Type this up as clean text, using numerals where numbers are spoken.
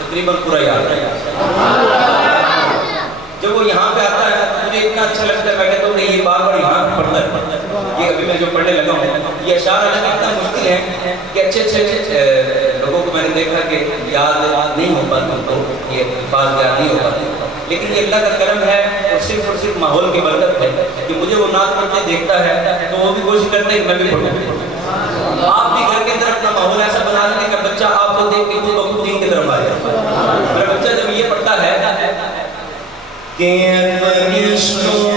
تقریباً پورا یاد ہے. جب وہ یہاں پہ آتا ہے مجھے اتنا اچھا لگتا ہے, میں کہتا ہوں کہ یہ بار بار یہاں پہ پڑھتا ہے. یہ ابھی میں جو پڑھنے لگا ہوں یہ اشعار اتنا مشکل ہے کہ اچھے اچھے لوگوں کو میں نے دیکھا کہ یاد نہیں ہو پاتا ان کو, یہ الفاظ یاد نہیں ہو پاتے, لیکن یہ اللہ کا کرم ہے اور صرف ماحول کی برکت ہے کہ مجھے وہ نعت پڑھتے دیکھتا ہے تو وہ بھی کوشش کرتے ہیں کہ میں بھی پڑھوں. آپ بھی گھر کے اندر اپنا ماحول ایسا بنا دیں کہ بچہ آپ کو دیکھ کے خود بخود دین کی طرف آ جائے. میرا بچہ جب یہ پڑھتا ہے کہ فرشتوں